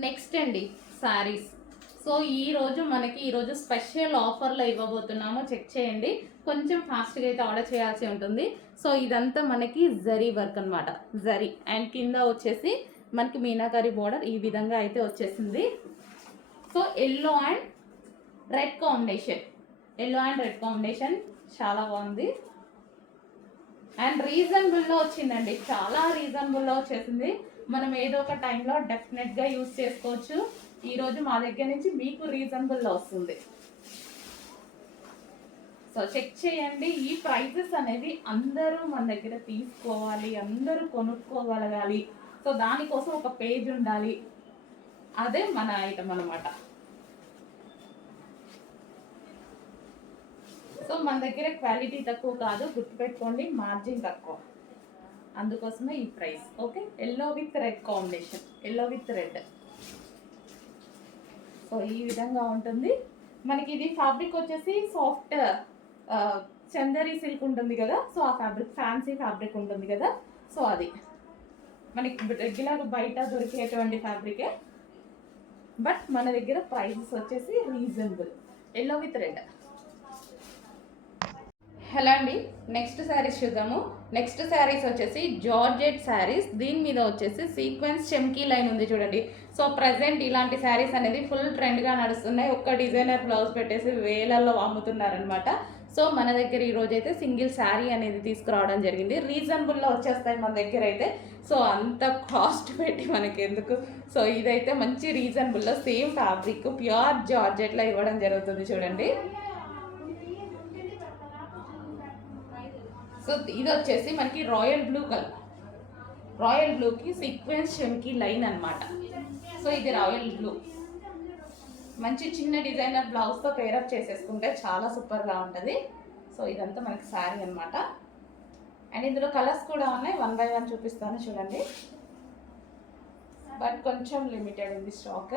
Next అండి saris. So ఈరోజు special ఆఫర్లో ఇవ్వబోతున్నామో చెక్ చేయండి. కొంచెం ఫాస్ట్గా అయితే ఆర్డర్ చేయాల్సి ఉంటుంది. సో ఇదంతా మనకి జరీ వర్క్ అనమాట. జరీ అండ్ కింద వచ్చేసి మనకి మీనాకారి బోర్డర్ ఈ విధంగా అయితే వచ్చేసింది. So yellow and red combination చాలా బాగుంది అండ్ రీజనబుల్లో వచ్చిందండి. చాలా రీజనబుల్లో వచ్చేసింది. మనం ఏదో ఒక టైంలో డెఫినెట్గా యూజ్ చేసుకోవచ్చు. ఈరోజు మా దగ్గర నుంచి మీకు రీజనబుల్లో వస్తుంది. సో చెక్ చేయండి. ఈ ప్రైజెస్ అనేవి అందరూ మన దగ్గర తీసుకోవాలి, అందరూ కొనుక్కోగలగాలి. సో దానికోసం ఒక పేజ్ ఉండాలి. అదే మన ఐటమ్ అనమాట. సో మన దగ్గర క్వాలిటీ తక్కువ కాదు, గుర్తుపెట్టుకోండి, మార్జిన్ తక్కువ, అందుకోసమే ఈ price. Okay, yellow with red combination, yellow with red. So ఈ విధంగా ఉంటుంది మనకి. ఇది ఫ్యాబ్రిక్ వచ్చేసి సాఫ్ట్ చందరి సిల్క్ ఉంటుంది కదా. సో ఆ ఫ్యాబ్రిక్ ఫ్యాన్సీ ఫ్యాబ్రిక్ ఉంటుంది కదా. సో అది మనకి రెగ్యులర్ బయట దొరికేటువంటి ఫ్యాబ్రికే, బట్ మన దగ్గర ప్రైసెస్ వచ్చేసి reasonable. Yellow with red. Hello అండి, నెక్స్ట్ శారీస్ చూద్దాము. నెక్స్ట్ శారీస్ వచ్చేసి జార్జెట్ శారీస్. దీని మీద వచ్చేసి సీక్వెన్స్ చెమ్కీ లైన్ ఉంది చూడండి. సో ప్రజెంట్ ఇలాంటి శారీస్ అనేది ఫుల్ ట్రెండ్గా నడుస్తున్నాయి. ఒక్క డిజైనర్ బ్లౌజ్ పెట్టేసి వేలల్లో అమ్ముతున్నారనమాట. సో మన దగ్గర ఈరోజు అయితే సింగిల్ శారీ అనేది తీసుకురావడం జరిగింది. రీజనబుల్లో వచ్చేస్తాయి మన దగ్గర అయితే. సో అంత కాస్ట్ పెట్టి మనకి ఎందుకు. సో ఇదైతే మంచి రీజనబుల్లో సేమ్ ఫ్యాబ్రిక్ ప్యూర్ జార్జెట్లో ఇవ్వడం జరుగుతుంది చూడండి. సో ఇది వచ్చేసి మనకి రాయల్ బ్లూ కలర్, రాయల్ బ్లూకి సీక్వెన్స్ చెమ్కీ లైన్ అనమాట. సో ఇది రాయల్ బ్లూ. మంచి చిన్న డిజైనర్ బ్లౌజ్తో పేరప్ చేసేసుకుంటే చాలా సూపర్గా ఉంటుంది. సో ఇదంతా మనకి శారీ అనమాట. అండ్ ఇందులో కలర్స్ కూడా ఉన్నాయి, 1 by 1 చూపిస్తాను చూడండి. బట్ కొంచెం లిమిటెడ్ ఉంది స్టాక్,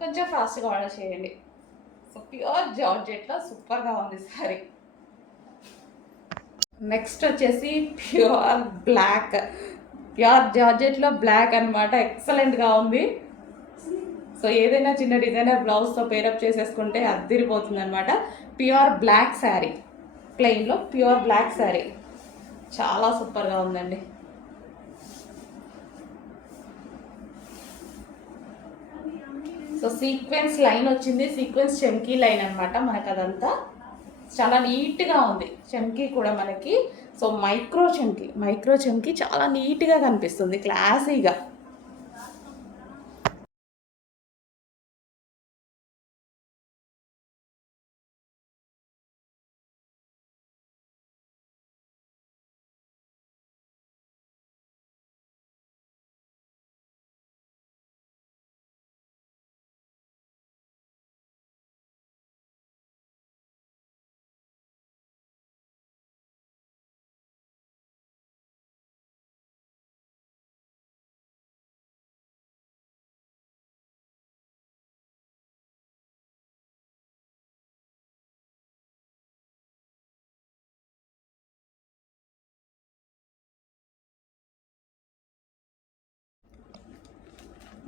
కొంచెం ఫాస్ట్గా ఆర్డర్ చేయండి. సో ప్యూర్ జార్జెట్లో సూపర్గా ఉంది శారీ. నెక్స్ట్ వచ్చేసి ప్యూర్ బ్లాక్, ప్యూర్ జార్జెట్లో బ్లాక్ అనమాట. ఎక్సలెంట్గా ఉంది. సో ఏదైనా చిన్న డిజైనర్ బ్లౌజ్తో పేరప్ చేసేసుకుంటే అద్దిరిపోతుంది అనమాట. ప్యూర్ బ్లాక్ శారీ, ప్లెయిన్లో ప్యూర్ బ్లాక్ శారీ చాలా సూపర్గా ఉందండి. సో సీక్వెన్స్ లైన్ వచ్చింది, సీక్వెన్స్ చెమ్కీ లైన్ అనమాట మనకు. అదంతా చాలా నీట్గా ఉంది. చెమ్కీ కూడా మనకి సో మైక్రో చెమ్కీ చాలా నీట్గా కనిపిస్తుంది, క్లాసీగా.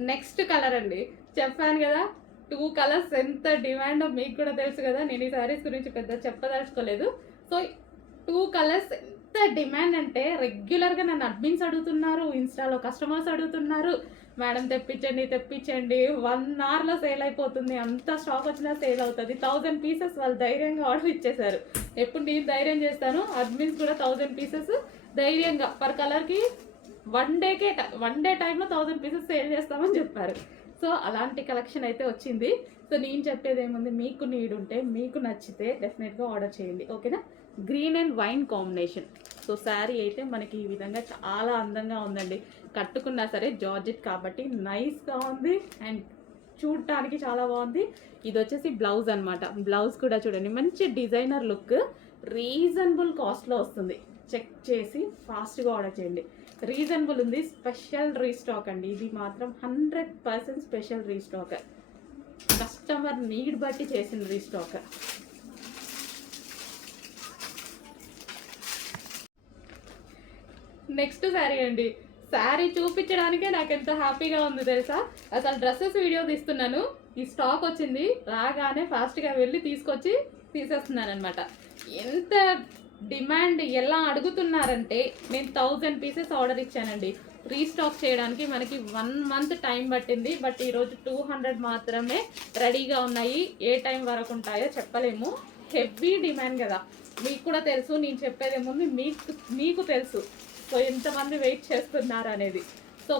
నెక్స్ట్ కలర్ అండి, చెప్పాను కదా 2 కలర్స్ ఎంత డిమాండ్ మీకు కూడా తెలుసు కదా. నేను ఈ శారీస్ గురించి పెద్ద చెప్పదలుచుకోలేదు. సో 2 కలర్స్ ఎంత డిమాండ్ అంటే రెగ్యులర్గా నన్ను అడ్మిన్స్ అడుగుతున్నారు, ఇన్స్టాలో కస్టమర్స్ అడుగుతున్నారు, మేడం తెప్పించండి. 1 అవర్లో సేల్ అయిపోతుంది, అంత స్టాక్ వచ్చినా సేల్ అవుతుంది. 1000 పీసెస్ వాళ్ళు ధైర్యంగా ఆర్డర్ ఇచ్చేసారు. ఎప్పుడు నేను ధైర్యం చేస్తాను, అడ్మిన్స్ కూడా 1000 పీసెస్ ధైర్యంగా పర్ కలర్కి 1 డే టైంలో 1000 పీసెస్ సేల్ చేస్తామని చెప్పారు. సో అలాంటి కలెక్షన్ అయితే వచ్చింది. సో నేను చెప్పేది ఏముంది, మీకు నీడ్ ఉంటే, మీకు నచ్చితే డెఫినెట్గా ఆర్డర్ చేయండి. ఓకేనా. Green and wine combination. So sari అయితే మనకి ఈ విధంగా చాలా అందంగా ఉందండి. కట్టుకున్నా సరే జార్జెట్ కాబట్టి నైస్గా ఉంది అండ్ చూడటానికి చాలా బాగుంది. ఇది వచ్చేసి బ్లౌజ్ అనమాట. బ్లౌజ్ కూడా చూడండి, మంచి డిజైనర్ లుక్, రీజనబుల్ కాస్ట్లో వస్తుంది. చెక్ చేసి ఫాస్ట్గా ఆర్డర్ చేయండి. రీజనబుల్ ఉంది, స్పెషల్ రీస్టాక్ అండి. ఇది మాత్రం 100% స్పెషల్ రీస్టాక్, కస్టమర్ నీడ్ బట్టి చేసిన రీస్టాక్. నెక్స్ట్ శారీ అండి, శారీ చూపించడానికే నాకు ఎంత హ్యాపీగా ఉంది తెలుసా. అసలు డ్రెస్సెస్ వీడియో తీస్తున్నాను, ఈ స్టాక్ వచ్చింది, రాగానే ఫాస్ట్గా వెళ్ళి తీసుకొచ్చి తీసేస్తున్నాను అనమాట. ఎంత డిమాండ్ ఎలా అడుగుతున్నారంటే, నేను 1000 పీసెస్ ఆర్డర్ ఇచ్చానండి. రీస్టాక్ చేయడానికి మనకి 1 మంత్ టైం పట్టింది. బట్ ఈరోజు 200 మాత్రమే రెడీగా ఉన్నాయి. ఏ టైం వరకు ఉంటాయో చెప్పలేము. హెవీ డిమాండ్ కదా, మీకు కూడా తెలుసు. నేను చెప్పేదే ముందు మీకు తెలుసు సో ఎంతమంది వెయిట్ చేస్తున్నారు అనేది. సో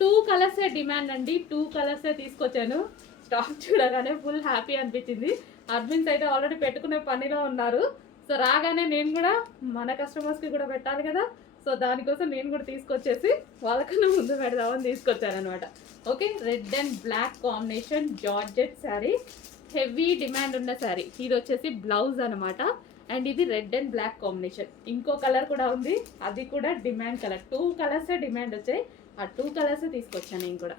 2 కలర్సే డిమాండ్ అండి, 2 కలర్సే తీసుకొచ్చాను. స్టాక్ చూడగానే ఫుల్ హ్యాపీ అనిపించింది. అడ్మిన్స్ అయితే ఆల్రెడీ పెట్టుకునే పనిలో ఉన్నారు. సో రాగానే నేను కూడా మన కస్టమర్స్కి కూడా పెట్టాలి కదా, సో దానికోసం నేను కూడా తీసుకొచ్చేసి వాళ్ళకన్నా ముందు పెడదామని తీసుకొచ్చాను అనమాట. Okay, red and black combination georgette sari, heavy demand ఉన్న శారీ. ఇది వచ్చేసి బ్లౌజ్ అనమాట. అండ్ ఇది రెడ్ అండ్ బ్లాక్ కాంబినేషన్. ఇంకో కలర్ కూడా ఉంది, అది కూడా డిమాండ్ కలర్. 2 కలర్సే డిమాండ్ వచ్చాయి, ఆ 2 కలర్సే తీసుకొచ్చాను నేను కూడా.